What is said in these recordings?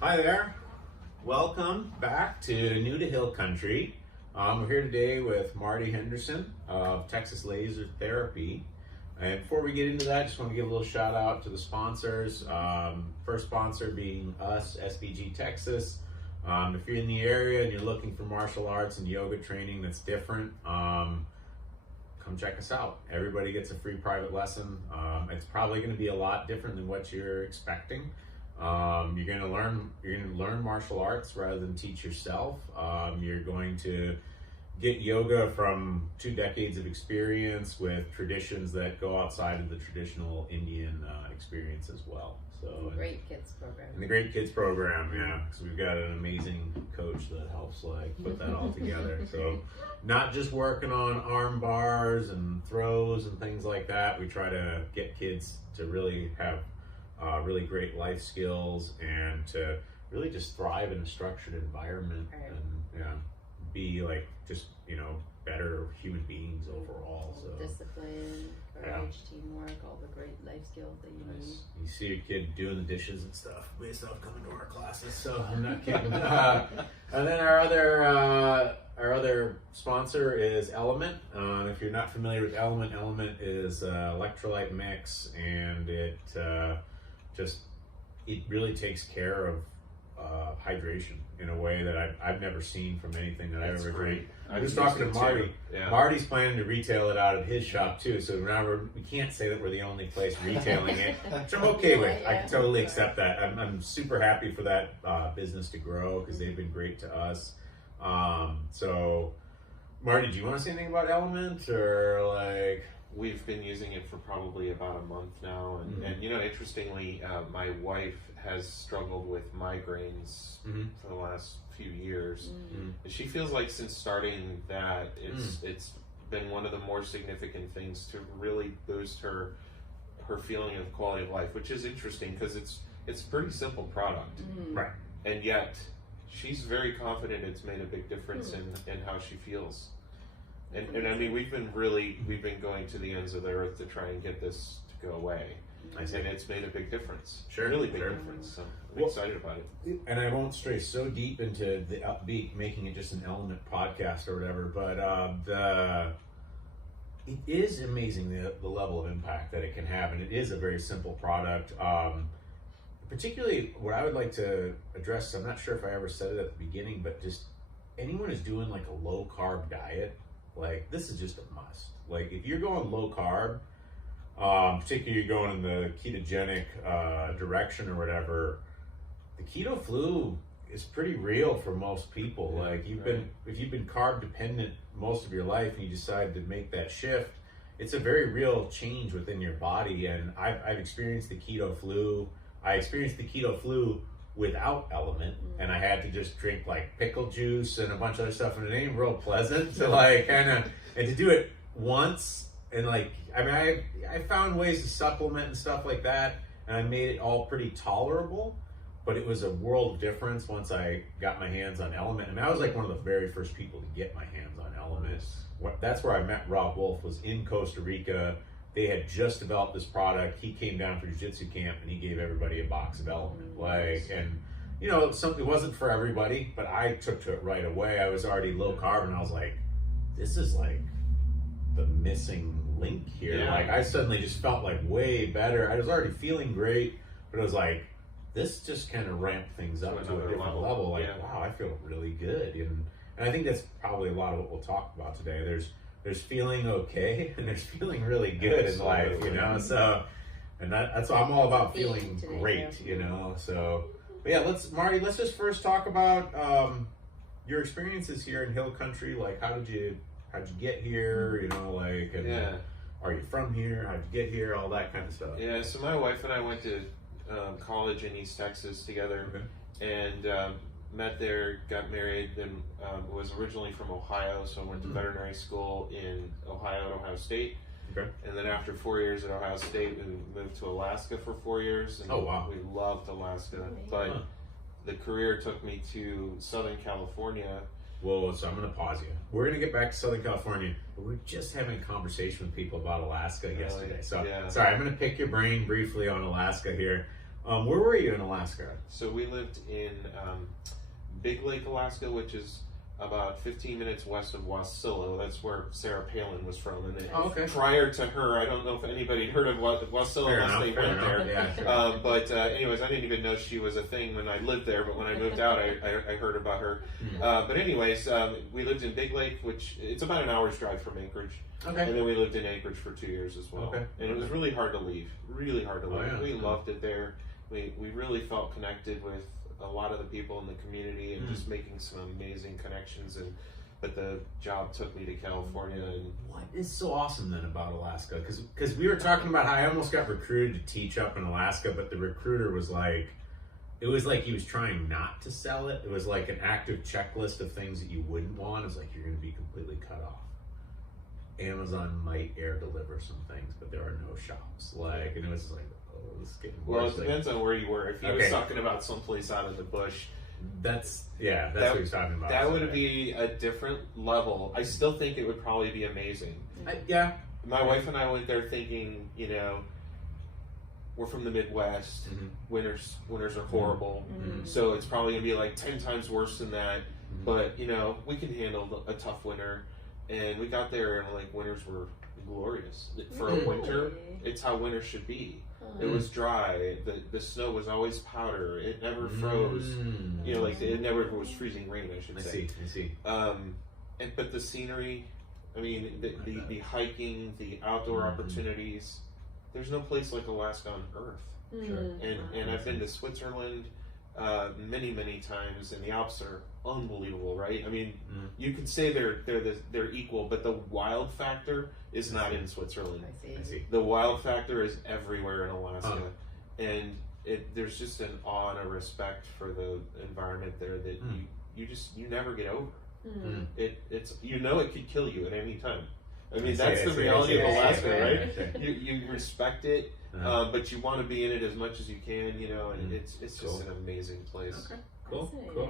Hi there. Welcome back to New to Hill Country. We're here today with Marty Henderson of Texas Laser Therapy. And before we get into that, I just want to give a little shout out to the sponsors. First sponsor being us, SBG Texas. If you're in the area and you're looking for martial arts and yoga training that's different, come check us out. Everybody gets a free private lesson. It's probably going to be a lot different than what you're expecting. You're going to learn martial arts rather than teach yourself. You're going to get yoga from 2 decades of experience with traditions that go outside of the traditional Indian experience as well. So Great kids program. And the Great Kids program, yeah. So we've got an amazing coach that helps put that all together. So not just working on arm bars and throws and things like that. We try to get kids to really have really great life skills and to really just thrive in a structured environment and be better human beings overall. So discipline, courage, teamwork, all the great life skills that you need. You see a kid doing the dishes and stuff. We have stuff coming to our classes, so I'm not kidding. And then our other sponsor is Element. If you're not familiar with Element, Element is electrolyte mix, and it really takes care of hydration in a way that I've never seen from anything that I've ever drank. I was talking to Marty. Yeah. Marty's planning to retail it out of his shop too, so now we can't say that we're the only place retailing it, which I'm okay with. I can totally accept that. I'm super happy for that business to grow because they've been great to us. So, Marty, do you want to say anything about Element or We've been using it for probably about a month now, and interestingly, my wife has struggled with migraines for the last few years, and she feels like since starting that, it's been one of the more significant things to really boost her feeling of quality of life, which is interesting because it's a pretty simple product, right? And yet she's very confident it's made a big difference in how she feels. And I mean, we've been going to the ends of the earth to try and get this to go away. And it's made a big difference. Sure. Really big difference. So I'm excited about it. And I won't stray so deep into the upbeat, making it just an Element podcast or whatever, but it is amazing the level of impact that it can have, and it is a very simple product. Particularly what I would like to address, I'm not sure if I ever said it at the beginning, but just anyone who's doing a low carb diet, this is just a must. If you're going low carb, particularly you're going in the ketogenic direction or whatever, the keto flu is pretty real for most people. If you've been carb dependent most of your life and you decide to make that shift, it's a very real change within your body. And I've experienced the keto flu. I experienced the keto flu without Element, and I had to just drink pickle juice and a bunch of other stuff, and it ain't real pleasant to and to do it once, and I found ways to supplement and stuff like that, and I made it all pretty tolerable, but it was a world of difference once I got my hands on Element. And I was one of the very first people to get my hands on Element. That's where I met Rob Wolf, was in Costa Rica. They had just developed this product. He came down for jiu-jitsu camp and he gave everybody a box of Element. It wasn't for everybody, but I took to it right away. I was already low carb and I was like, this is the missing link here. Yeah. I suddenly just felt way better. I was already feeling great, but it was this just kind of ramped things up to a different level. Wow, I feel really good. And I think that's probably a lot of what we'll talk about today. There's feeling okay and there's feeling really good in life, so, and that's why I'm all about feeling great, so, but yeah, Marty, let's just first talk about your experiences here in Hill Country. How'd you get here, are you from here, how'd you get here, all that kind of stuff. Yeah, so my wife and I went to college in East Texas together, and met there, got married, and was originally from Ohio, so I went to veterinary school in Ohio State. Okay. And then after 4 years at Ohio State, we moved to Alaska for 4 years. And we loved Alaska, but the career took me to Southern California. Whoa, so I'm going to pause you. We're going to get back to Southern California, but we're just having a conversation with people about Alaska yesterday. So, sorry, I'm going to pick your brain briefly on Alaska here. Where were you in Alaska? So we lived in Big Lake, Alaska, which is about 15 minutes west of Wasilla. That's where Sarah Palin was from. And prior to her, I don't know if anybody heard of Wasilla unless they went there. Yeah, sure. But anyways, I didn't even know she was a thing when I lived there. But when I moved out, I heard about her. But anyways, we lived in Big Lake, which it's about an hour's drive from Anchorage. Okay. And then we lived in Anchorage for 2 years as well. Okay. And it was really hard to leave. Really hard to leave. Yeah. We loved it there. We really felt connected with a lot of the people in the community and just making some amazing connections. But the job took me to California. And what is so awesome then about Alaska? Because we were talking about how I almost got recruited to teach up in Alaska, but the recruiter was like, it was like he was trying not to sell it. It was like an active checklist of things that you wouldn't want. It was like, you're going to be completely cut off. Amazon might air deliver some things, but there are no shops. Like, and it was just like, oh, this is getting worse. Well, it depends on where you were. If he was talking about someplace out in the bush, that's what he's talking about. That would be a different level. I still think it would probably be amazing. Yeah. My wife and I went there thinking, we're from the Midwest. Winters are horrible. So it's probably gonna be like 10 times worse than that. But we can handle a tough winter. And we got there and like winters were glorious. For a winter, it's how winter should be. It was dry. The snow was always powder. It never froze. It never was freezing rain, I should say. I see. But the scenery, I mean, the hiking, the outdoor opportunities. There's no place like Alaska on Earth. Sure. And I've been to Switzerland many times, and the Alps are unbelievable, right? I mean, you could say they're equal, but the wild factor is not in Switzerland. I see. The wild factor is everywhere in Alaska, and there's just an awe and a respect for the environment there that you never get over. It's it could kill you at any time. I mean, that's the reality of Alaska, right? You respect it. But you want to be in it as much as you can, and it's just an amazing place. Okay, cool. Yeah.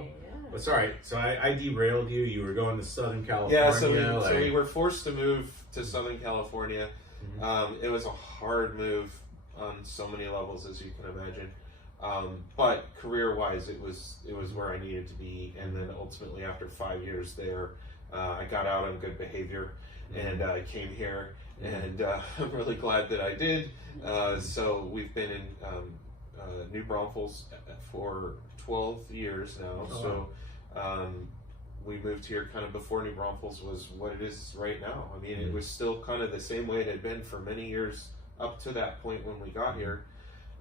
Well, sorry, so I derailed you. You were going to Southern California. Yeah, so we were forced to move to Southern California. It was a hard move on so many levels, as you can imagine. But career-wise, it was where I needed to be. And then ultimately, after 5 years there, I got out on good behavior, and I came here. And I'm really glad that I did. So we've been in New Braunfels for 12 years now. We moved here kind of before New Braunfels was what it is right now. I mean, it was still kind of the same way it had been for many years up to that point when we got here.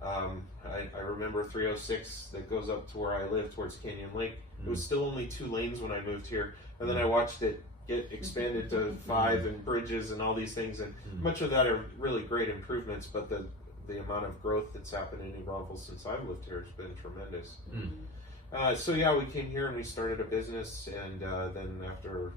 I remember 306 that goes up to where I live towards Canyon Lake. It was still only 2 lanes when I moved here. And then I watched it get expanded to 5 and bridges and all these things, and much of that are really great improvements, but the amount of growth that's happened in New Braunfels since I've lived here has been tremendous. We came here and we started a business, and then after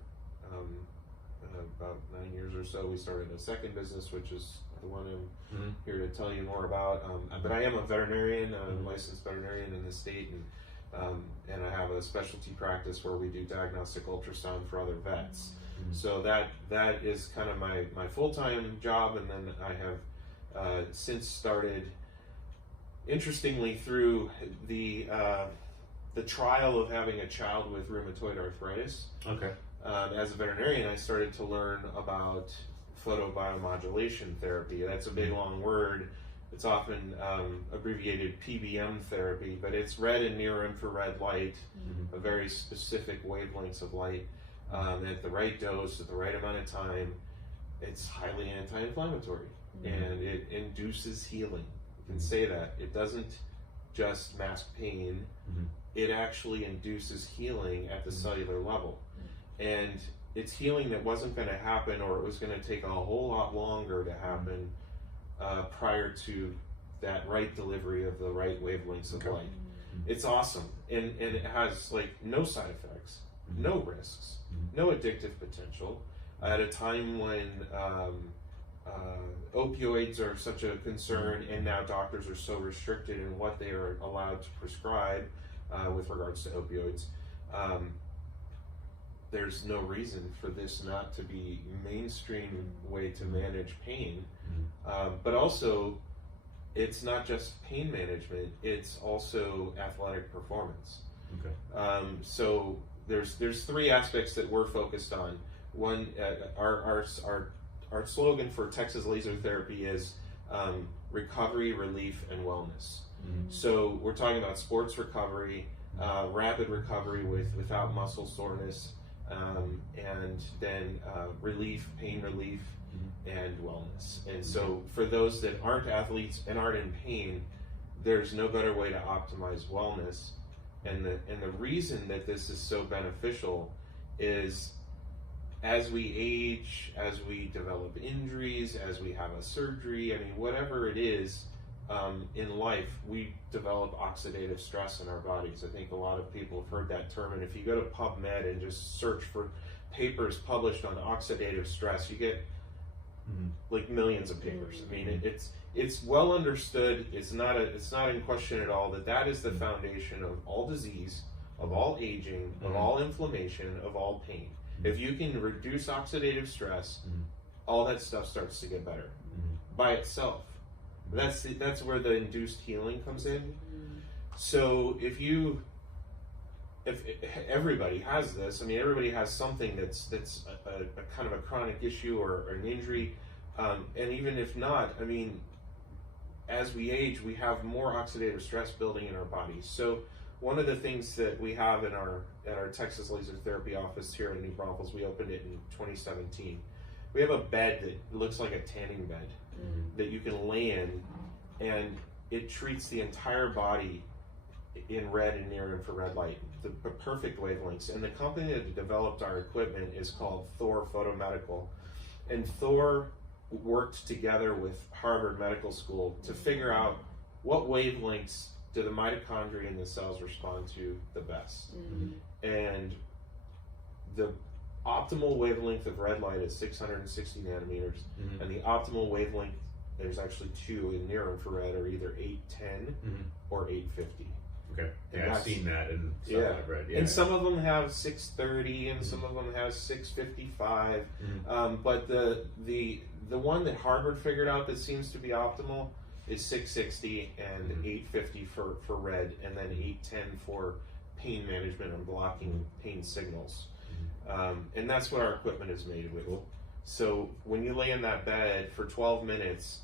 about 9 years or so, we started a second business, which is the one I'm here to tell you more about. But I am a veterinarian, I'm a licensed veterinarian in the state, and I have a specialty practice where we do diagnostic ultrasound for other vets. So that is kind of my full-time job, and then I have since started, interestingly, through the trial of having a child with rheumatoid arthritis. Okay. As a veterinarian, I started to learn about photobiomodulation therapy. That's a big long word. It's often abbreviated PBM therapy, but it's red and near infrared light, a very specific wavelengths of light, at the right dose, at the right amount of time. It's highly anti-inflammatory, and it induces healing. You can say that. It doesn't just mask pain, it actually induces healing at the cellular level. And it's healing that wasn't going to happen, or it was going to take a whole lot longer to happen prior to that right delivery of the right wavelengths of light. It's awesome, and it has like no side effects, no risks, no addictive potential. At a time when opioids are such a concern, and now doctors are so restricted in what they are allowed to prescribe with regards to opioids, there's no reason for this not to be mainstream way to manage pain. But also, it's not just pain management, it's also athletic performance. Okay. So there's three aspects that we're focused on. One, our slogan for Texas Laser Therapy is recovery, relief, and wellness. So we're talking about sports recovery, rapid recovery without muscle soreness, and then relief, pain relief, and wellness. And so for those that aren't athletes and aren't in pain, there's no better way to optimize wellness. And the reason that this is so beneficial is as we age, as we develop injuries, as we have a surgery, I mean, whatever it is, in life, we develop oxidative stress in our bodies. I think a lot of people have heard that term, and if you go to PubMed and just search for papers published on oxidative stress, you get like millions of papers. I mean, it's well understood. It's not in question at all that is the foundation of all disease, of all aging, of all inflammation, of all pain. If you can reduce oxidative stress, all that stuff starts to get better by itself. That's where the induced healing comes in. So if everybody has this, I mean, everybody has something that's a kind of a chronic issue or an injury, and even if not, I mean, as we age, we have more oxidative stress building in our bodies. So one of the things that we have at our Texas Laser Therapy office here in New Braunfels, we opened it in 2017. We have a bed that looks like a tanning bed that you can lay in, and it treats the entire body in red and near infrared light, the perfect wavelengths. And the company that developed our equipment is called Thor Photomedical. And Thor worked together with Harvard Medical School to figure out what wavelengths do the mitochondria in the cells respond to the best. And the optimal wavelength of red light is 660 nanometers, and the optimal wavelength, there's actually two in near infrared, are either 810 or 850. Okay. Yeah, I've seen that and I've read. Yeah. And some of them have 630 and some of them have 655. But the one that Harvard figured out that seems to be optimal is 660 and 850 for red, and then 810 for pain management and blocking pain signals. And that's what our equipment is made with. So when you lay in that bed for 12 minutes,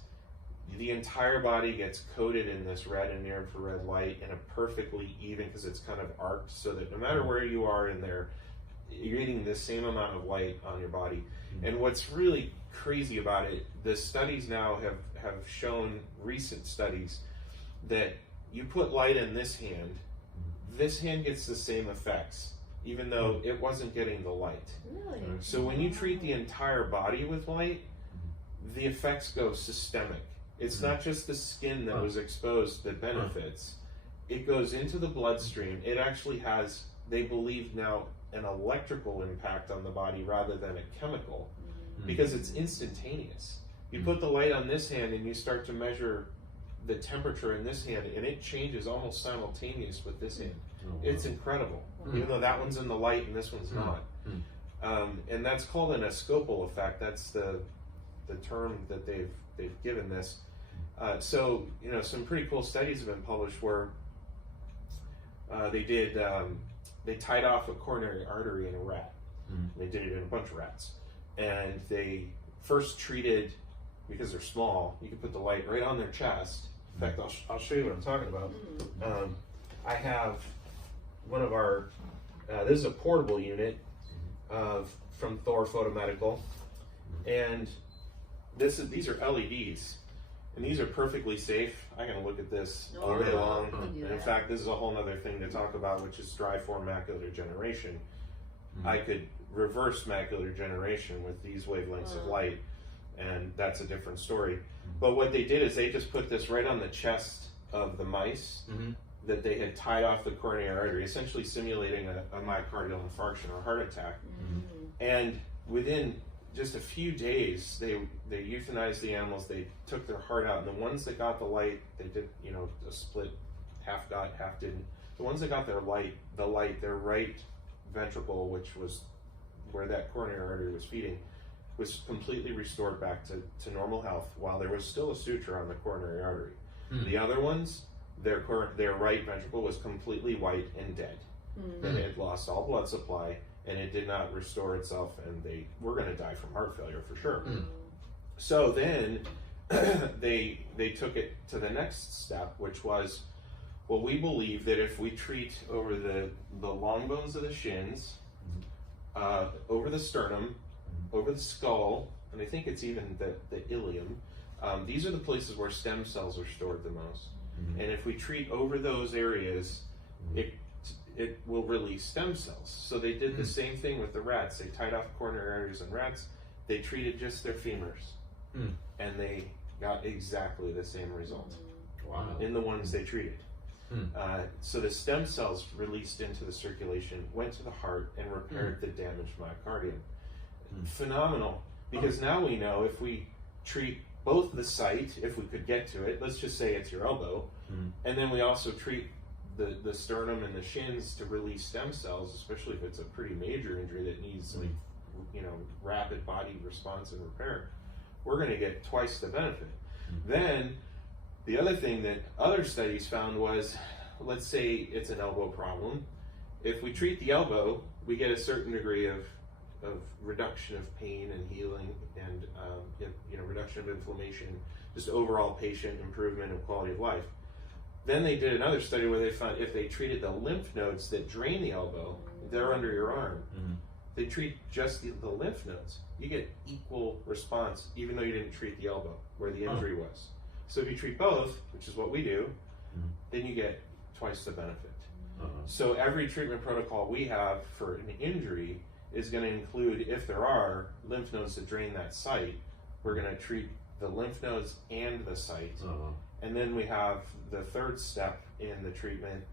the entire body gets coated in this red and near infrared light in a perfectly even, because it's kind of arced, so that no matter where you are in there, you're getting the same amount of light on your body. And what's really crazy about it, the studies now have shown, recent studies, that you put light in this hand gets the same effects, even though it wasn't getting the light. Really? So when you treat the entire body with light, the effects go systemic. It's not just the skin that was exposed that benefits. It goes into the bloodstream. It actually has, they believe now, an electrical impact on the body rather than a chemical, because it's instantaneous. You put the light on this hand and you start to measure the temperature in this hand, and it changes almost simultaneous with this hand. It's incredible, even though that one's in the light and this one's not. And that's called an ascopal effect. That's the term that they've given this. So some pretty cool studies have been published where they tied off a coronary artery in a rat. They did it in a bunch of rats, and they first treated, because they're small, you can put the light right on their chest. In fact, I'll show you what I'm talking about. I have one of our, this is a portable unit from Thor Photomedical, and these are LEDs, and these are perfectly safe. I can look at this all day long. And in fact, this is a whole other thing to talk about, which is dry form macular degeneration. I could reverse macular degeneration with these wavelengths of light, and that's a different story. But what they did is they just put this right on the chest of the mice that they had tied off the coronary artery, essentially simulating a myocardial infarction or heart attack. And within just a few days, they euthanized the animals. They took their heart out, and the ones that got the light, they did a split, half got, half didn't. The ones that got their their right ventricle, which was where that coronary artery was feeding, was completely restored back to normal health, while there was still a suture on the coronary artery. The other ones, their right ventricle was completely white and dead. And it had lost all blood supply, and it did not restore itself, and they were going to die from heart failure for sure. So then they took it to the next step, which was, well, we believe that if we treat over the long bones of the shins, over the sternum, over the skull, and I think it's even the ilium, these are the places where stem cells are stored the most. And if we treat over those areas, it will release stem cells. So they did the same thing with the rats. They tied off coronary arteries in rats. They treated just their femurs, and they got exactly the same result in the ones they treated. So the stem cells released into the circulation, went to the heart, and repaired the damaged myocardium. Phenomenal, because now we know if we treat both the site, if we could get to it, let's just say it's your elbow, and then we also treat the sternum and the shins to release stem cells, especially if it's a pretty major injury that needs rapid body response and repair, we're going to get twice the benefit. Then the other thing that other studies found was, let's say it's an elbow problem. If we treat the elbow, we get a certain degree of reduction of pain and healing, and reduction of inflammation, just overall patient improvement of quality of life. Then they did another study where they found if they treated the lymph nodes that drain the elbow, they're under your arm. They treat just the lymph nodes, you get equal response, even though you didn't treat the elbow where the injury was. So if you treat both, which is what we do, then you get twice the benefit. So every treatment protocol we have for an injury is going to include, if there are lymph nodes that drain that site, we're going to treat the lymph nodes and the site. And then we have the third step in the treatment.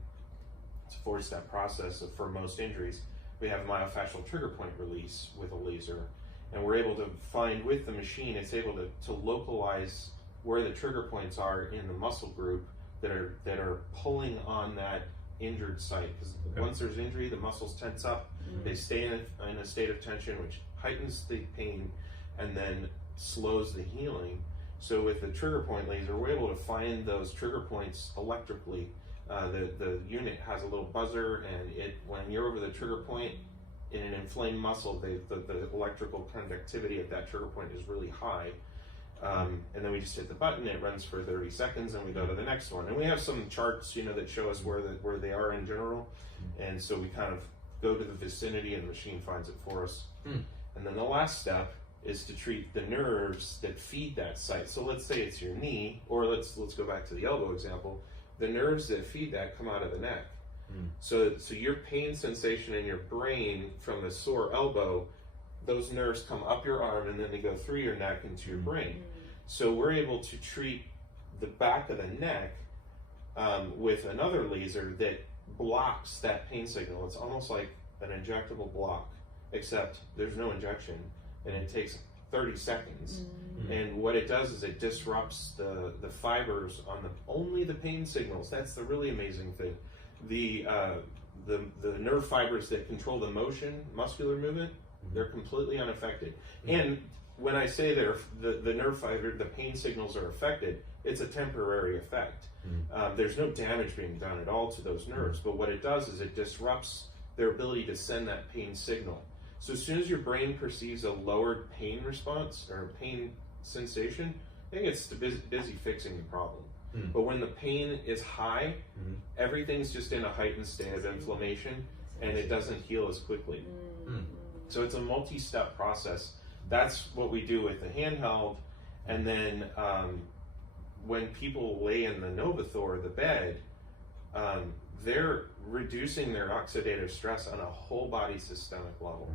It's a 4-step process for most injuries. We have myofascial trigger point release with a laser, and we're able to find with the machine, it's able to localize where the trigger points are in the muscle group that are pulling on that injured site. Because once there's injury, the muscles tense up, they stay in a state of tension, which heightens the pain and then slows the healing. So with the trigger point laser, we're able to find those trigger points electrically. The unit has a little buzzer, and when you're over the trigger point in an inflamed muscle, the electrical conductivity at that trigger point is really high. And then we just hit the button, it runs for 30 seconds, and we go to the next one. And we have some charts, that show us where they are in general. And so we kind of go to the vicinity, and the machine finds it for us. And then the last step is to treat the nerves that feed that site. So let's say it's your knee, or let's go back to the elbow example. The nerves that feed that come out of the neck. So your pain sensation in your brain from the sore elbow, those nerves come up your arm, and then they go through your neck into your brain. So we're able to treat the back of the neck with another laser that blocks that pain signal. It's almost like an injectable block, except there's no injection, and it takes 30 seconds. And what it does is it disrupts the fibers on only the pain signals. That's the really amazing thing. The nerve fibers that control the motion, muscular movement, they're completely unaffected. And when I say the nerve fiber, the pain signals are affected, it's a temporary effect. There's no damage being done at all to those nerves, but what it does is it disrupts their ability to send that pain signal. So as soon as your brain perceives a lowered pain response or pain sensation, it gets busy fixing the problem. But when the pain is high, everything's just in a heightened state of inflammation, and it doesn't heal as quickly. So it's a multi-step process. That's what we do with the handheld. And then when people lay in the Novathor, the bed, they're reducing their oxidative stress on a whole body systemic level.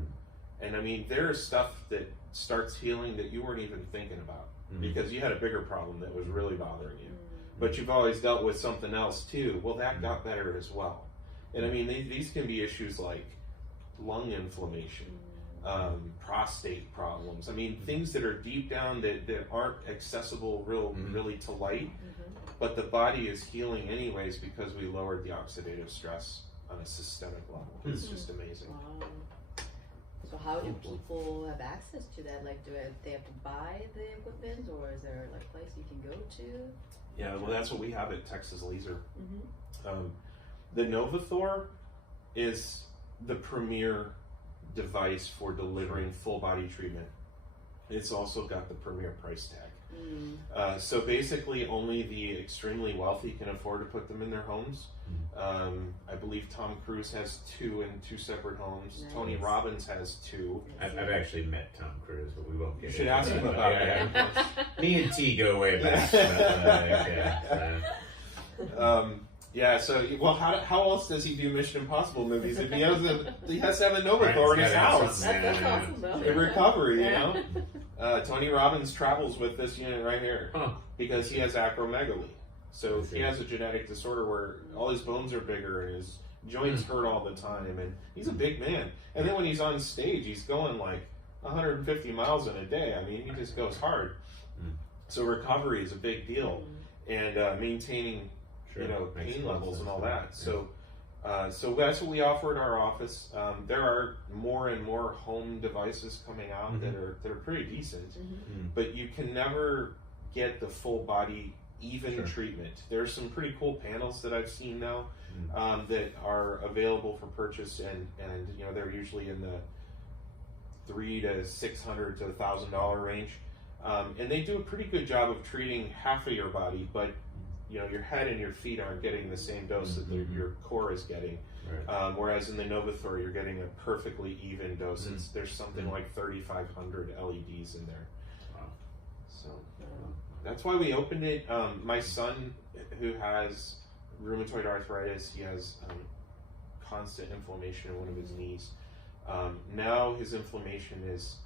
And I mean, there's stuff that starts healing that you weren't even thinking about because you had a bigger problem that was really bothering you. But you've always dealt with something else too. Well, that got better as well. And I mean, these can be issues like lung inflammation, prostate problems. I mean, things that are deep down that aren't accessible really to light, but the body is healing anyways because we lowered the oxidative stress on a systemic level. It's just amazing. Wow. So how do people have access to that? Like, do they have to buy the equipment, or is there like a place you can go to? Yeah, well, that's what we have at Texas Laser. Mm-hmm. The Novathor is the premier device for delivering full body treatment. It's also got the premier price tag. So basically only the extremely wealthy can afford to put them in their homes. I believe Tom Cruise has 2 in 2 separate homes. Nice. Tony Robbins has 2. I've actually met Tom Cruise, but we won't get You should into ask that. him about Yeah. that. Me and T go way back. Yeah, so, well, how else does he do Mission Impossible movies if he has to have a Novathor in his house? That's awesome, though. In recovery, you know? Tony Robbins travels with this unit right here because he has acromegaly. So he has a genetic disorder where all his bones are bigger and his joints hurt all the time, and he's a big man. And then when he's on stage, he's going like 150 miles in a day. I mean, he just goes hard. So recovery is a big deal, and maintaining pain levels and all that. So so that's what we offer in our office. There are more and more home devices coming out that are pretty decent, but you can never get the full body even treatment. There's some pretty cool panels that I've seen now that are available for purchase, and they're usually in the $300 to $600 to $1,000 range, and they do a pretty good job of treating half of your body, but your head and your feet aren't getting the same dose that your core is getting. Whereas in the Novathor, you're getting a perfectly even dose. There's something like 3,500 LEDs in there. Wow. So that's why we opened it. My son, who has rheumatoid arthritis, he has constant inflammation in one of his knees. Now his inflammation is,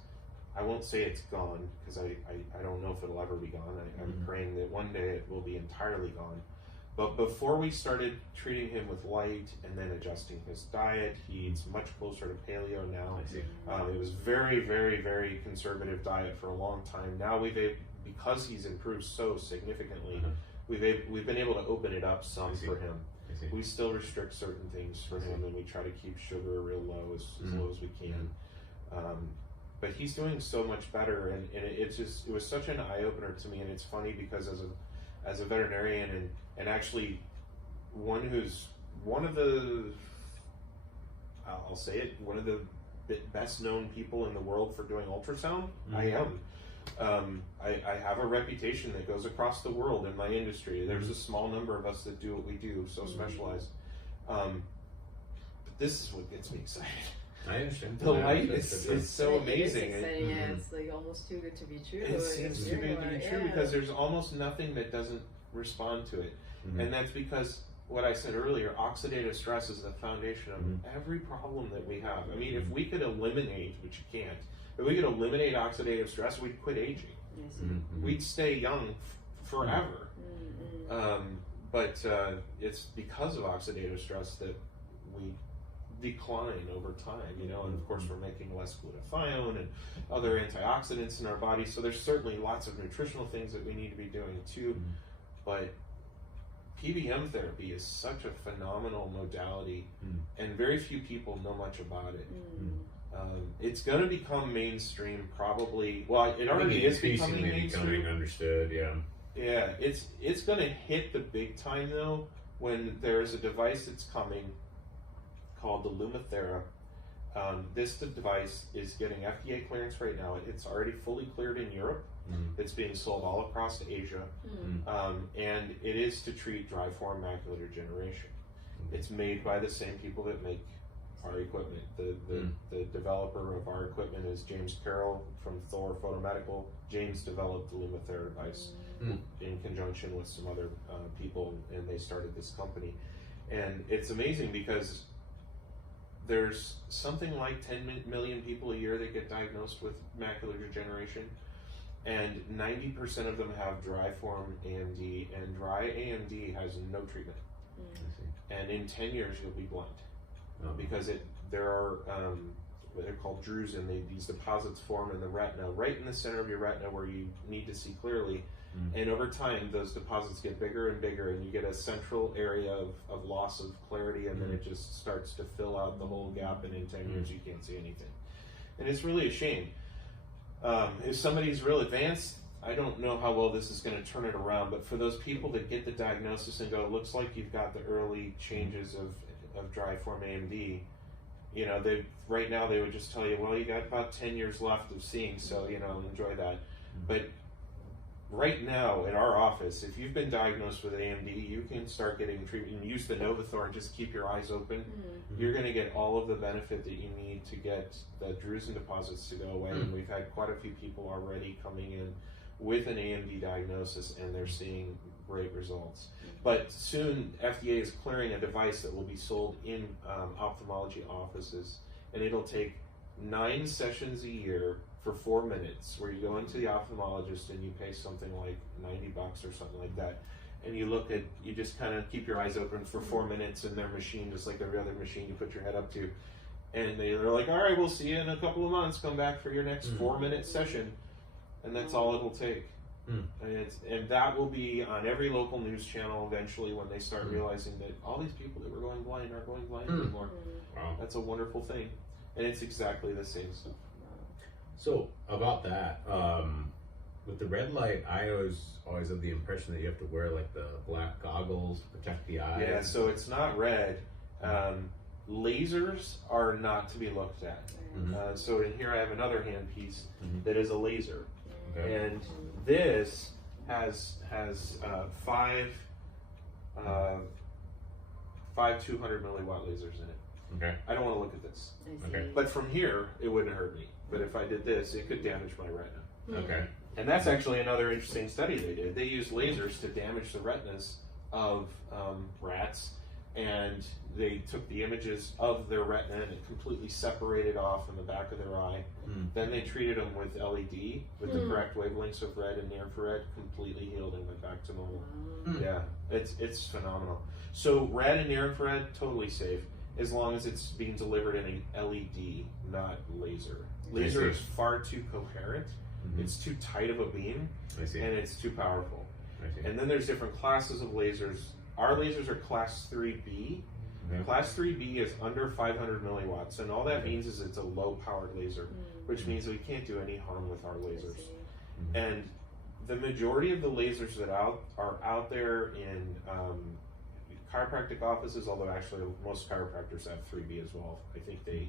I won't say it's gone, because I don't know if it'll ever be gone. I'm praying that one day it will be entirely gone. But before we started treating him with light and then adjusting his diet, he eats much closer to paleo now. It was very, very, very conservative diet for a long time. Now because he's improved so significantly, we've been able to open it up some for him. We still restrict certain things for him, and we try to keep sugar real low, as low as we can. But he's doing so much better, and it was such an eye opener to me. And it's funny because as a veterinarian and actually one of the best known people in the world for doing ultrasound, I am. I have a reputation that goes across the world in my industry. There's a small number of us that do what we do, so specialized. But this is what gets me excited. I understand. The light is so amazing. It's exciting, it's like almost too good to be true. It seems too good to be true because there's almost nothing that doesn't respond to it. And that's because what I said earlier, oxidative stress is the foundation of every problem that we have. I mean, if we could eliminate, which you can't, if we could eliminate oxidative stress, we'd quit aging. We'd stay young forever. But it's because of oxidative stress that we decline over time, and of course we're making less glutathione and other antioxidants in our body, so there's certainly lots of nutritional things that we need to be doing too. But PBM therapy is such a phenomenal modality, and very few people know much about it. It's going to become mainstream probably. Well, it already is becoming mainstream. Understood, Yeah, it's going to hit the big time though when there's a device that's coming called the Lumathera. This device is getting FDA clearance right now. It's already fully cleared in Europe. It's being sold all across Asia, and it is to treat dry form macular degeneration. It's made by the same people that make our equipment. The developer of our equipment is James Carroll from Thor Photomedical. James developed the Lumathera device in conjunction with some other people, and they started this company. And it's amazing because there's something like 10 million people a year that get diagnosed with macular degeneration, and 90% of them have dry form AMD, and dry AMD has no treatment. And in 10 years you'll be blind because there are what they're called drusen. These deposits form in the retina, right in the center of your retina where you need to see clearly. And over time, those deposits get bigger and bigger, and you get a central area of loss of clarity, and then it just starts to fill out the whole gap, and in 10 years, you can't see anything. And it's really a shame. If somebody's real advanced, I don't know how well this is going to turn it around, but for those people that get the diagnosis and go, it looks like you've got the early changes of dry form AMD, you know, right now they would just tell you, well, you got about 10 years left of seeing, so, you know, enjoy that. But right now in our office, if you've been diagnosed with AMD, you can start getting treatment. Use the Novathor and just keep your eyes open. You're going to get all of the benefit that you need to get the drusen deposits to go away. And we've had quite a few people already coming in with an AMD diagnosis, and they're seeing great results. But soon, FDA is clearing a device that will be sold in ophthalmology offices, and it'll take 9 sessions a year for 4 minutes, where you go into the ophthalmologist and you pay something like $90 or something like that, and you just kind of keep your eyes open for 4 minutes in their machine, just like every other machine you put your head up to, and they're like, all right, we'll see you in a couple of months, come back for your next 4-minute session. And that's all it'll take. And that will be on every local news channel eventually when they start realizing that all these people that were going blind aren't going blind anymore. Wow. That's a wonderful thing. And it's exactly the same stuff. So about that, with the red light, I always have the impression that you have to wear like the black goggles to protect the eyes. Yeah, so it's not red. Lasers are not to be looked at. So in here I have another handpiece that is a laser. Okay. And this has 5 200 milliwatt lasers in it. Okay. I don't want to look at this. Okay. But from here, it wouldn't hurt me. But if I did this, it could damage my retina. Okay. And that's actually another interesting study they did. They used lasers to damage the retinas of rats, and they took the images of their retina and it completely separated off in the back of their eye. Then they treated them with LED, with the correct wavelengths of red and near infrared, completely healed and went back to normal. Yeah, it's phenomenal. So red and near infrared, totally safe, as long as it's being delivered in an LED, not laser. Laser is far too coherent. It's too tight of a beam, and it's too powerful. And then there's different classes of lasers. Our lasers are class 3B. Class 3B is under 500 milliwatts, and all that means is it's a low-powered laser, which means we can't do any harm with our lasers. And the majority of the lasers that are out there in chiropractic offices, although actually most chiropractors have 3B as well. I think they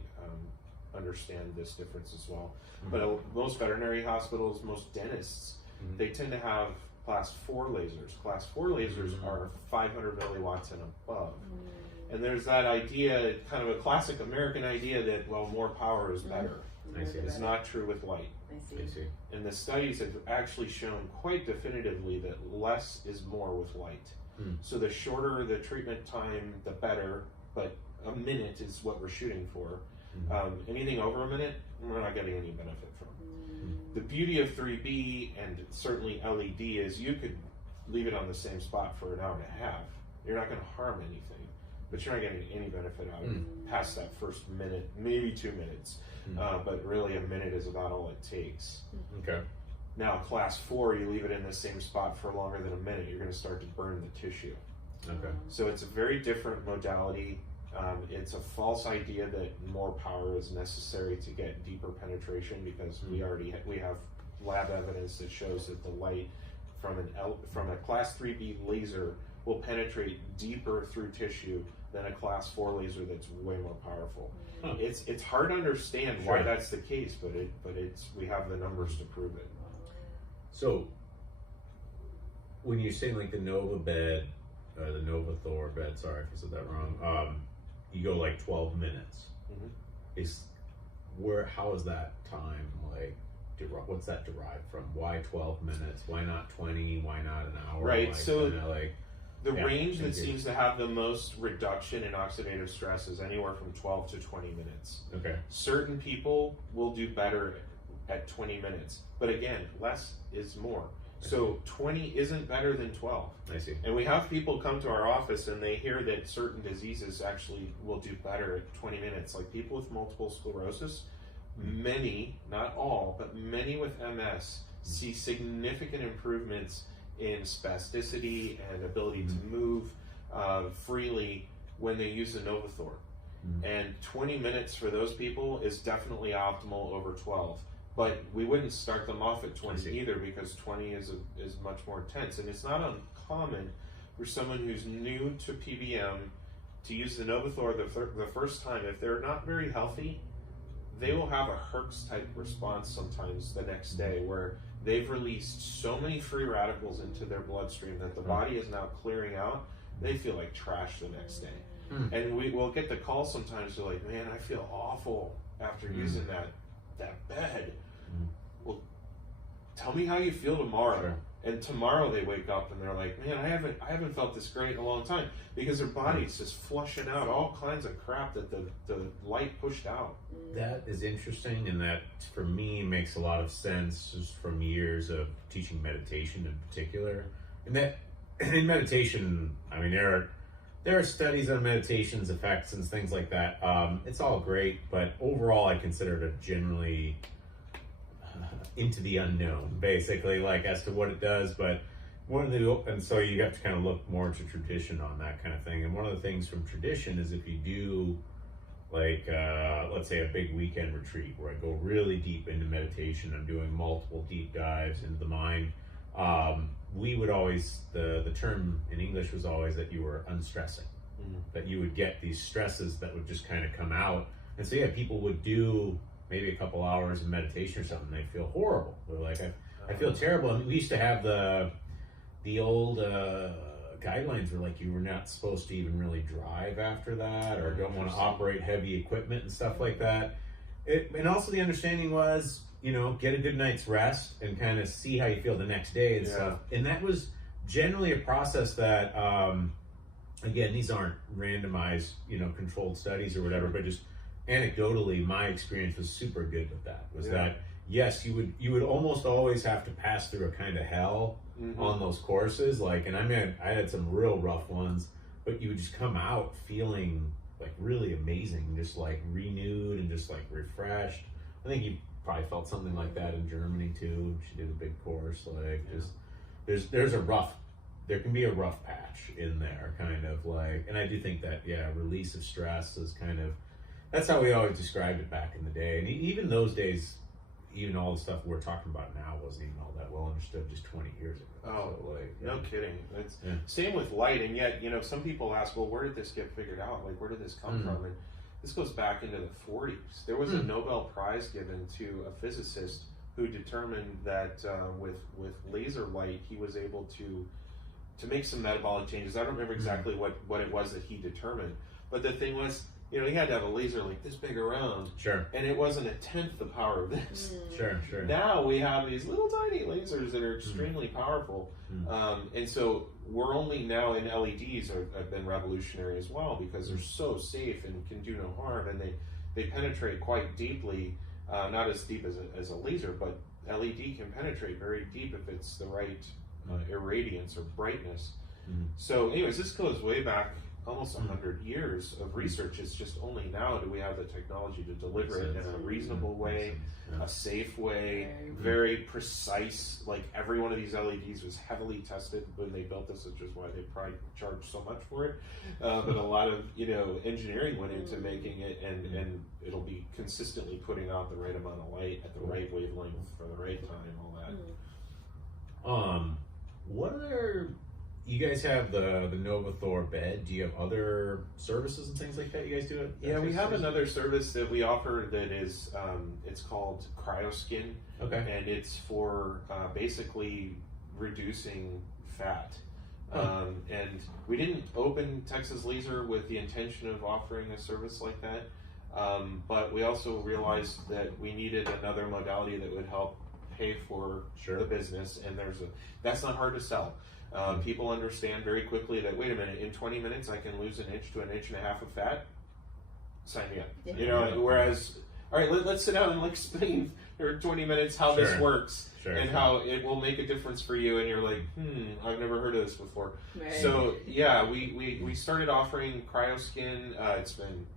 understand this difference as well. But most veterinary hospitals, most dentists, they tend to have class 4 lasers. Class 4 lasers are 500 milliwatts and above. And there's that idea, kind of a classic American idea that, well, more power is better. It's not true with light. I see. And the studies have actually shown quite definitively that less is more with light. So the shorter the treatment time, the better, but a minute is what we're shooting for. Anything over a minute, we're not getting any benefit from. The beauty of 3B and certainly LED is you could leave it on the same spot for an hour and a half. You're not going to harm anything, but you're not getting any benefit out of it past that first minute, maybe 2 minutes. But really a minute is about all it takes. Okay. Now, class 4, you leave it in the same spot for longer than a minute, you're going to start to burn the tissue. Okay. So it's a very different modality. It's a false idea that more power is necessary to get deeper penetration, because we have lab evidence that shows that the light from a class 3B laser will penetrate deeper through tissue than a class 4 laser that's way more powerful. It's hard to understand why that's the case, but we have the numbers to prove it. So when you're saying like the Nova bed, the Novathor bed, sorry if I said that wrong, you go like 12 minutes. How is that time like, what's that derived from? Why 12 minutes? Why not 20? Why not an hour? Right, like, so the yeah, range that seems to have the most reduction in oxidative stress is anywhere from 12 to 20 minutes. Okay. Certain people will do better at 20 minutes, but again, less is more. So 20 isn't better than 12. I see. And we have people come to our office and they hear that certain diseases actually will do better at 20 minutes. Like people with multiple sclerosis, many, not all, but many with MS see significant improvements in spasticity and ability to move freely when they use the Novathor. And 20 minutes for those people is definitely optimal over 12. but we wouldn't start them off at 20 I see. either, because 20 is much more intense, and it's not uncommon for someone who's new to PBM to use the Novathor the first time. If they're not very healthy, they will have a Herx type response sometimes the next day, where they've released so many free radicals into their bloodstream that the body is now clearing out. They feel like trash the next day. And we'll get the call sometimes, they're like, man, I feel awful after using that bed. Well, tell me how you feel tomorrow. Sure. And tomorrow they wake up and they're like, man, I haven't felt this great in a long time, because their body's just flushing out all kinds of crap that the light pushed out. That is interesting, and that for me makes a lot of sense just from years of teaching meditation in particular. And that in meditation, I mean, there are studies on meditation's effects and things like that. It's all great, but overall I consider it a generally into the unknown, basically, like as to what it does. But and so you have to kind of look more into tradition on that kind of thing. And one of the things from tradition is if you do, like, let's say a big weekend retreat where I go really deep into meditation, I'm doing multiple deep dives into the mind. We would always, the term in English was always that you were unstressing, that you would get these stresses that would just kind of come out. And so, yeah, people would do maybe a couple hours of meditation or something, they feel horrible. They're like, I feel terrible. I mean, we used to have the old guidelines were like you were not supposed to even really drive after that, or don't want to operate heavy equipment and stuff like that. And also the understanding was, you know, get a good night's rest and kind of see how you feel the next day and stuff. And that was generally a process that, again, these aren't randomized, you know, controlled studies or whatever, but just anecdotally, my experience was super good with that. Was that yes, you would almost always have to pass through a kind of hell on those courses. Like, and I had some real rough ones, but you would just come out feeling like really amazing, just like renewed and just like refreshed. I think you probably felt something like that in Germany too. She did a big course. Like, there can be a rough patch in there, kind of like, and I do think that release of stress is kind of, that's how we always described it back in the day. And even those days, even all the stuff we're talking about now wasn't even all that well understood just 20 years ago. Oh, so, like, no kidding. It's same with light, and yet, you know, some people ask, well, where did this get figured out? Like, where did this come from? And this goes back into the 40s. There was a Nobel Prize given to a physicist who determined that with laser light, he was able to make some metabolic changes. I don't remember exactly what it was that he determined, but the thing was, you know, he had to have a laser like this big around. Sure. And it wasn't a tenth the power of this. Sure. Now we have these little tiny lasers that are extremely powerful. And so we're only now in LEDs have been revolutionary as well, because they're so safe and can do no harm, and they penetrate quite deeply, not as deep as a laser, but LED can penetrate very deep if it's the right irradiance or brightness. So anyways, this goes way back almost 100 years of research. It's just only now do we have the technology to deliver it in a reasonable way, a safe way, very precise. Like, every one of these LEDs was heavily tested when they built this, which is why they probably charged so much for it. But a lot of, you know, engineering went into making it, and it'll be consistently putting out the right amount of light at the right wavelength for the right time, all that. What other, you guys have the Novathor bed. Do you have other services and things like that you guys do? Yeah, we have another service that we offer that is, it's called CryoSkin. Okay. And it's for basically reducing fat. And we didn't open Texas Laser with the intention of offering a service like that. But we also realized that we needed another modality that would help pay for the business. And that's not hard to sell. People understand very quickly that, wait a minute, in 20 minutes I can lose 1 inch to 1.5 inches of fat. Sign me up. Yeah. You know, whereas, all right, let's sit down and explain for 20 minutes how this works and how it will make a difference for you. And you're like, I've never heard of this before. Right. So yeah, we started offering CryoSkin. It's been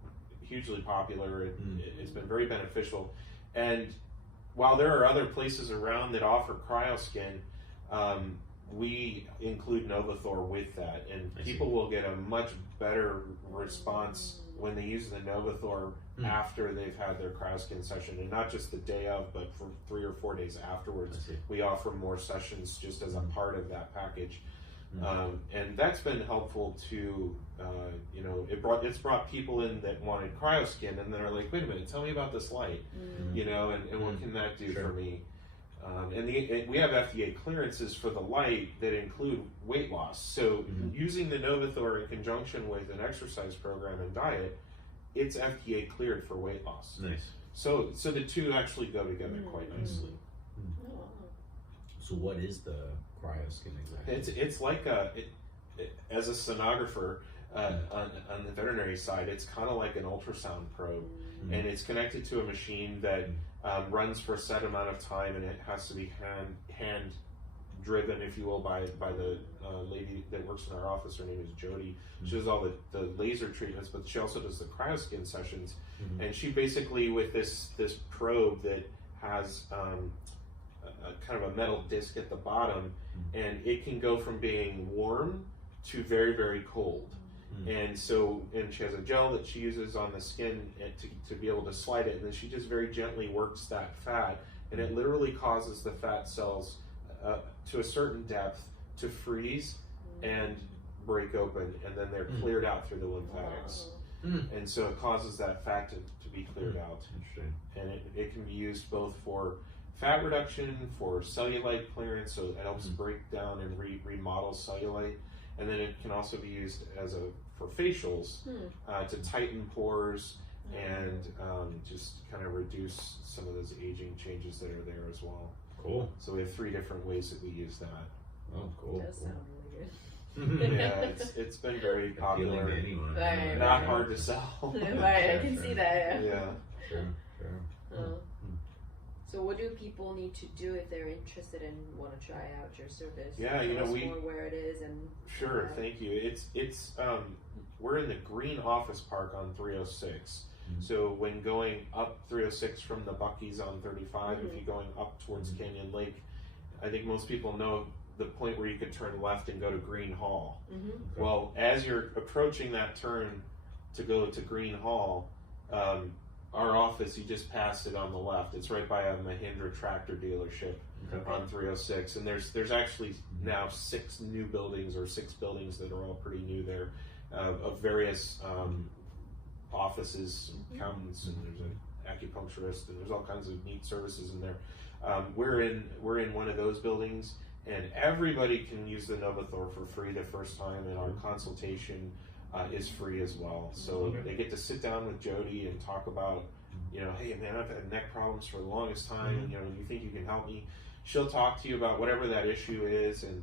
hugely popular. It's been very beneficial. And while there are other places around that offer CryoSkin, we include Novathor with that, and people will get a much better response when they use the Novathor after they've had their cryoskin session, and not just the day of, but for 3 or 4 days afterwards. We offer more sessions just as a part of that package. And that's been helpful to, you know, it's brought people in that wanted cryoskin, and they're like, wait a minute, tell me about this light, you know, and what can that do for me? And we have FDA clearances for the light that include weight loss. So using the Novathor in conjunction with an exercise program and diet, it's FDA cleared for weight loss. Nice. So the two actually go together quite nicely. So what is the cryoskin exactly? It's like as a sonographer on the veterinary side, it's kind of like an ultrasound probe, and it's connected to a machine that runs for a set amount of time, and it has to be hand driven, if you will, by the lady that works in our office. Her name is Jody. She does all the laser treatments, but she also does the cryoskin sessions. And she basically, with this probe that has a kind of a metal disc at the bottom, and it can go from being warm to very, very cold. And she has a gel that she uses on the skin to be able to slide it, and then she just very gently works that fat, and it literally causes the fat cells to a certain depth to freeze and break open, and then they're cleared out through the lymphatics. And so it causes that fat to be cleared out. And it can be used both for fat reduction, for cellulite clearance, so it helps break down and remodel cellulite. And then it can also be used for facials to tighten pores and just kind of reduce some of those aging changes that are there as well. Cool. So we have 3 different ways that we use that. Oh, cool. That does sound really good. Yeah, it's been very popular. Right, Not hard to sell. Right, I can see that. Yeah. Sure. So what do people need to do if they're interested and want to try out your service? Yeah, you know, Tell us more where it is and sure, thank you. It's we're in the Green Office Park on 306. So when going up 306 from the Buc-ee's on 35, if you're going up towards Canyon Lake, I think most people know the point where you could turn left and go to Green Hall. Well, as you're approaching that turn to go to Green Hall, our office, you just pass it on the left. It's right by a Mahindra tractor dealership on 306. And there's actually now 6 new buildings, or 6 buildings that are all pretty new there, of various offices, accountants, and there's an acupuncturist, and there's all kinds of neat services in there. We're in one of those buildings, and everybody can use the Novathor for free the first time, and our consultation is free as well. So they get to sit down with Jody and talk about, you know, hey man, I've had neck problems for the longest time, and you know, you think you can help me? She'll talk to you about whatever that issue is, and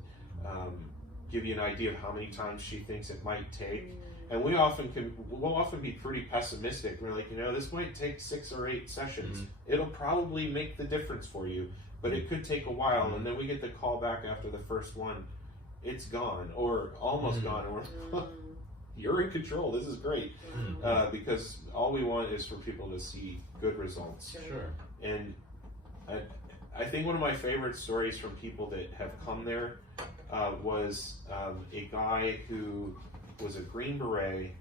give you an idea of how many times she thinks it might take. And we'll often be pretty pessimistic. We're like, you know, this might take 6 or 8 sessions. It'll probably make the difference for you, but it could take a while. And then we get the call back after the first one, it's gone, or almost gone, and we're you're in control. This is great, because all we want is for people to see good results. Sure. And I think one of my favorite stories from people that have come there was a guy who was a Green Beret,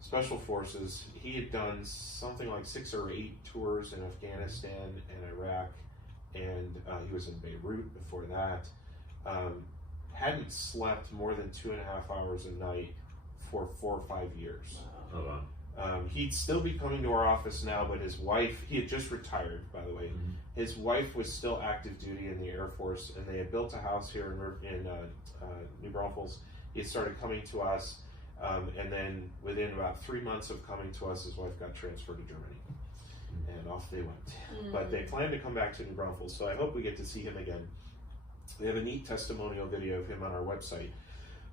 Special Forces. He had done something like 6 or 8 tours in Afghanistan and Iraq, and he was in Beirut before that. Hadn't slept more than 2.5 hours a night for 4 or 5 years. Oh, wow. He'd still be coming to our office now, but his wife, he had just retired, by the way. His wife was still active duty in the Air Force, and they had built a house here in New Braunfels. He had started coming to us, and then within about 3 months of coming to us, his wife got transferred to Germany, and off they went. But they plan to come back to New Braunfels, so I hope we get to see him again. We have a neat testimonial video of him on our website.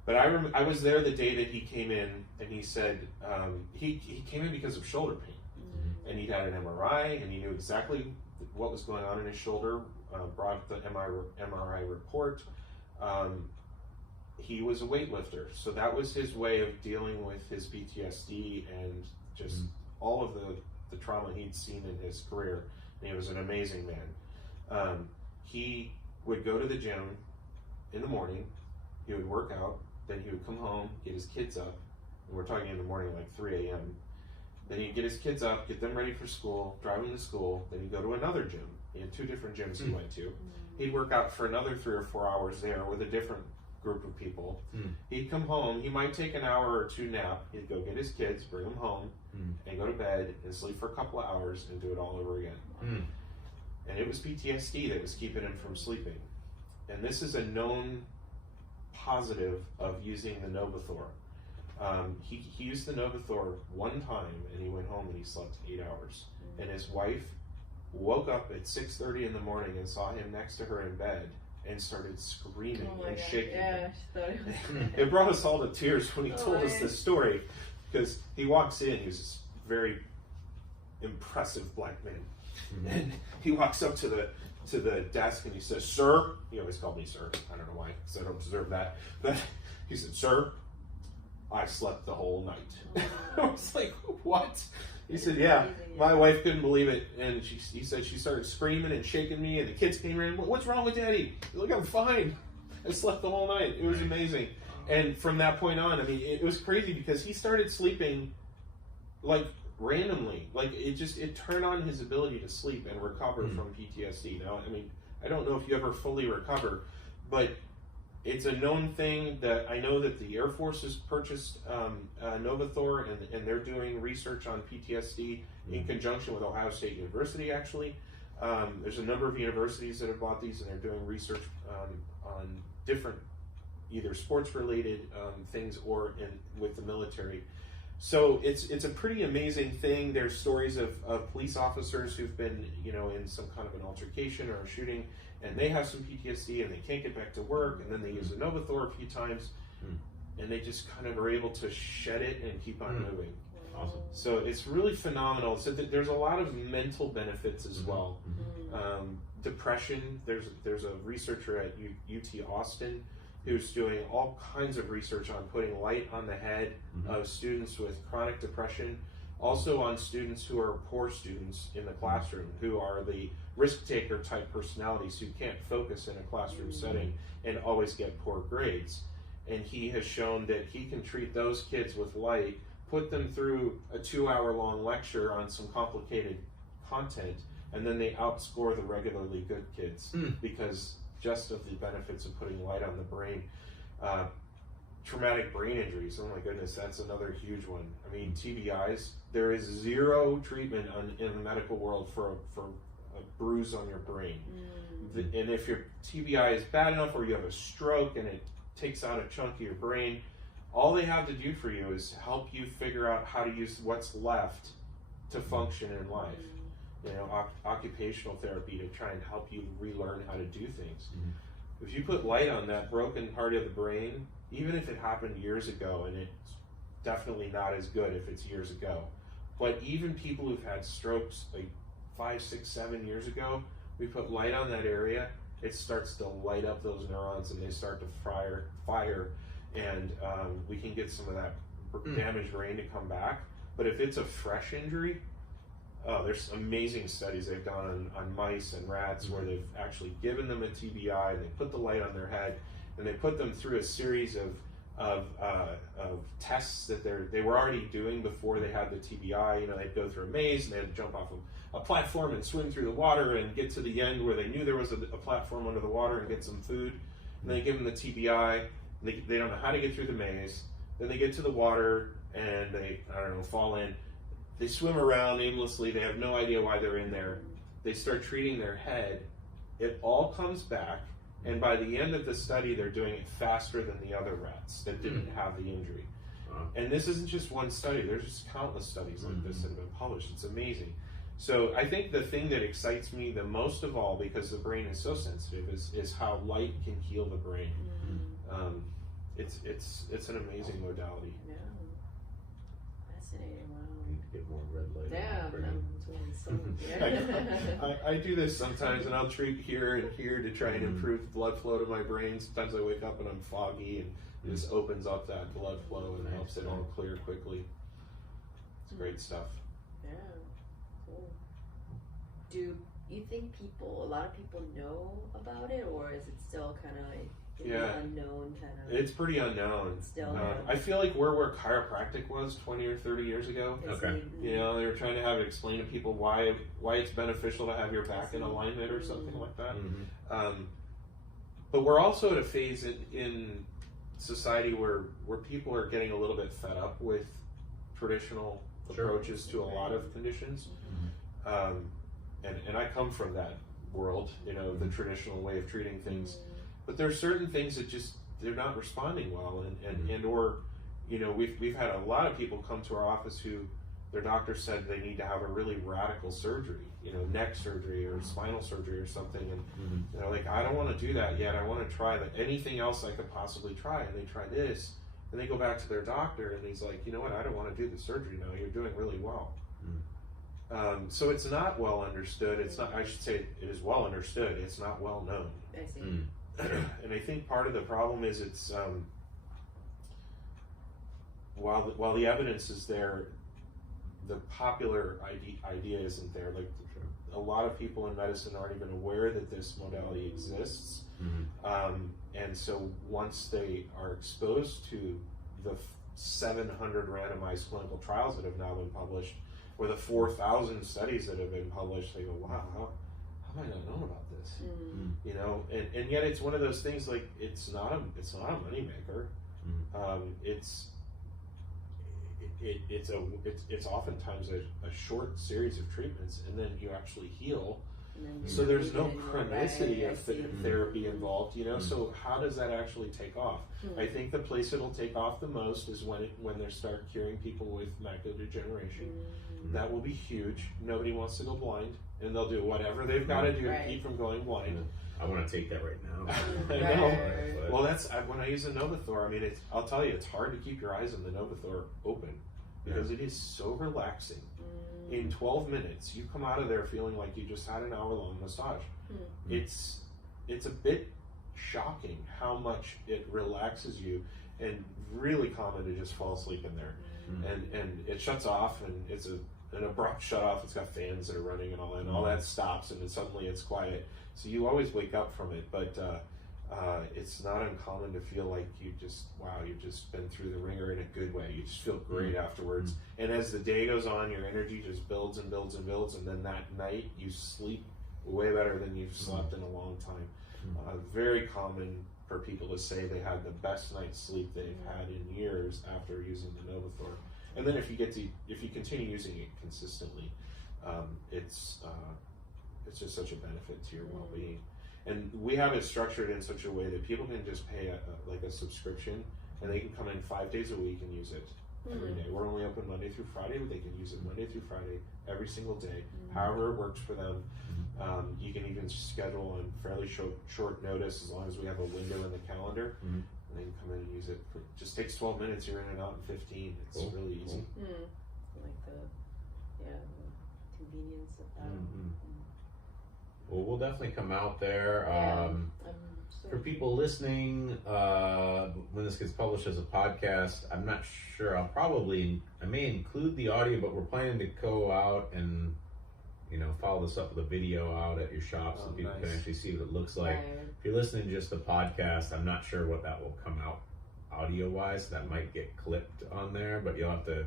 But I was there the day that he came in, and he said he came in because of shoulder pain, and he'd had an MRI, and he knew exactly what was going on in his shoulder. Brought the MRI report. He was a weightlifter, so that was his way of dealing with his PTSD and just all of the trauma he'd seen in his career. And he was an amazing man. He would go to the gym in the morning. He would work out. Then he would come home, get his kids up, and we're talking in the morning like 3 a.m., Then he'd get his kids up, get them ready for school, drive them to school. Then he'd go to another gym. He had 2 different gyms he went to. He'd work out for another 3 or 4 hours there with a different group of people. He'd come home. He might take an hour or 2 nap. He'd go get his kids, bring them home, and go to bed and sleep for a couple of hours and do it all over again. And it was PTSD that was keeping him from sleeping. And this is a known positive of using the Novathor. He used the Novathor one time, and he went home and he slept 8 hours. And his wife woke up at 6:30 in the morning and saw him next to her in bed and started screaming and shaking. Yeah, It brought us all to tears when he told us this story, because he walks in, he's this very impressive black man, and he walks up to the desk and he says, "Sir," he always called me sir, I don't know why, because I don't deserve that, but he said, "Sir, I slept the whole night." I was like, "What?" He said, "Yeah, my wife couldn't believe it, and he said she started screaming and shaking me, and the kids came in. What's wrong with Daddy? Look, I'm fine. I slept the whole night. It was amazing." And from that point on, I mean, it was crazy because he started sleeping like randomly. Like it turned on his ability to sleep and recover from PTSD. Now, I mean, I don't know if you ever fully recover, but it's a known thing that I know that the Air Force has purchased Novathor, and they're doing research on PTSD in conjunction with Ohio State University, actually. There's a number of universities that have bought these, and they're doing research on different either sports-related things or with the military. So it's a pretty amazing thing. There's stories of police officers who've been, in some kind of an altercation or a shooting, and they have some PTSD and they can't get back to work, and then they use a Novathor a few times, and they just kind of are able to shed it and keep on moving. Awesome. So it's really phenomenal. So there's a lot of mental benefits as well. Depression, there's a researcher at UT Austin who's doing all kinds of research on putting light on the head of students with chronic depression, also on students who are poor students in the classroom, who are the risk-taker type personalities who can't focus in a classroom setting and always get poor grades. And he has shown that he can treat those kids with light, put them through a 2-hour-long lecture on some complicated content, and then they outscore the regularly good kids because just of the benefits of putting light on the brain. Traumatic brain injuries, oh my goodness, that's another huge one. I mean, TBIs, there is zero treatment in the medical world for a bruise on your brain. And if your TBI is bad enough, or you have a stroke and it takes out a chunk of your brain, all they have to do for you is help you figure out how to use what's left to function in life. Occupational therapy to try and help you relearn how to do things. If you put light on that broken part of the brain, even if it happened years ago, and it's definitely not as good if it's years ago, but even people who've had strokes like 5, 6, 7 years ago, we put light on that area, it starts to light up those neurons and they start to fire, and we can get some of that damaged brain to come back. But if it's a fresh injury, there's amazing studies they've done on mice and rats where they've actually given them a TBI, and they put the light on their head, and they put them through a series of tests that they were already doing before they had the TBI. They'd go through a maze, and they had to jump off a platform and swim through the water and get to the end where they knew there was a platform under the water and get some food. And they give them the TBI. They don't know how to get through the maze. Then they get to the water and they, fall in. They swim around aimlessly. They have no idea why they're in there. They start treating their head. It all comes back. And by the end of the study, they're doing it faster than the other rats that didn't have the injury. And this isn't just one study. There's just countless studies like this that have been published. It's amazing. So I think the thing that excites me the most of all, because the brain is so sensitive, is how light can heal the brain. It's an amazing modality. Yeah. Fascinating. Wow. I need to get more red light. I do this sometimes, and I'll treat here and here to try and improve blood flow to my brain. Sometimes I wake up and I'm foggy, and it just opens up that blood flow and helps it all clear quickly. It's great stuff. Yeah, cool. Do you think a lot of people know about it, or is it still kind of like Yeah. unknown kind of. It's pretty unknown. Still. I feel like where chiropractic was 20 or 30 years ago. Okay. You know, they were trying to have it explain to people why it's beneficial to have your back in alignment or something like that. But we're also at a phase in society where people are getting a little bit fed up with traditional approaches to a lot of conditions. And I come from that world, you know, the traditional way of treating things. But there are certain things that just they're not responding well, and or, you know, we've had a lot of people come to our office who their doctor said they need to have a really radical surgery, you know, neck surgery or spinal surgery or something, and they're like, I don't want to do that yet. I want to try anything else I could possibly try, and they try this, and they go back to their doctor, and he's like, you know what, I don't want to do the surgery now. You're doing really well. So it's not well understood. It's not. I should say it is well understood. It's not well known. I see. And I think part of the problem is it's while the evidence is there, the popular idea isn't there. Like a lot of people in medicine aren't even aware that this modality exists, and so once they are exposed to the 700 randomized clinical trials that have now been published, or the 4,000 studies that have been published, they go, wow, how have I not known about this? You know, and yet it's one of those things, like it's not a moneymaker. It's oftentimes a short series of treatments, and then you actually heal. So there's no chronicity of therapy involved, you know. So how does that actually take off? I think the place it'll take off the most is when they start curing people with macular degeneration. That will be huge. Nobody wants to go blind, and they'll do whatever they've got to do to keep from going blind. I want to take that right now. I know. Well, that's when I use the Novathor. I mean, I'll tell you, it's hard to keep your eyes on the Novathor open because it is so relaxing. In 12 minutes, you come out of there feeling like you just had an hour-long massage. It's a bit shocking how much it relaxes you, and really common to just fall asleep in there. And it shuts off, and it's an abrupt shut off. It's got fans that are running and all that stops, and then suddenly it's quiet. So you always wake up from it, but it's not uncommon to feel like you've just been through the ringer in a good way. You just feel great afterwards. And as the day goes on, your energy just builds and builds and builds, and then that night you sleep way better than you've slept in a long time. Very common for people to say they had the best night's sleep they've had in years after using the Novathor. And then if you continue using it consistently, it's just such a benefit to your well-being. And we have it structured in such a way that people can just pay a subscription, and they can come in 5 days a week and use it every day. We're only open Monday through Friday, but they can use it Monday through Friday every single day, however it works for them. You can even schedule on fairly short notice as long as we have a window in the calendar. And they can come in and use it. It just takes 12 minutes. You're in and out in 15. It's really easy. Like the convenience of that. Well, we'll definitely come out there. For people listening, when this gets published as a podcast, I'm not sure. I may include the audio, but we're planning to go out and, you know, follow this up with a video out at your shop so people can actually see what it looks like. If you're listening to just the podcast, I'm not sure what that will come out audio-wise. That might get clipped on there, but you'll have to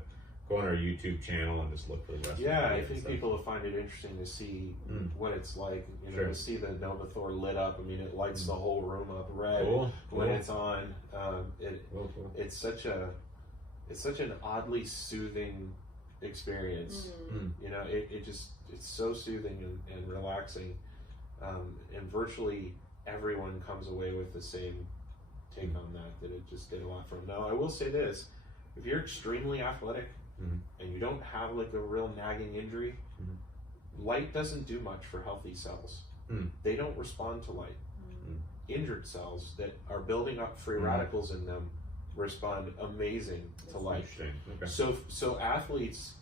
go on our YouTube channel and just look for the rest of the video. I think people will find it interesting to see what it's like, you know, to see the Novathor lit up. I mean, it lights the whole room up red when it's on. It's such an oddly soothing experience. You know, it's so soothing and relaxing, and virtually everyone comes away with the same take on that it just did a lot for them. Now, I will say this: if you're extremely athletic and you don't have like a real nagging injury, light doesn't do much for healthy cells. They don't respond to light. Injured cells that are building up free radicals in them respond amazing to light. So athletes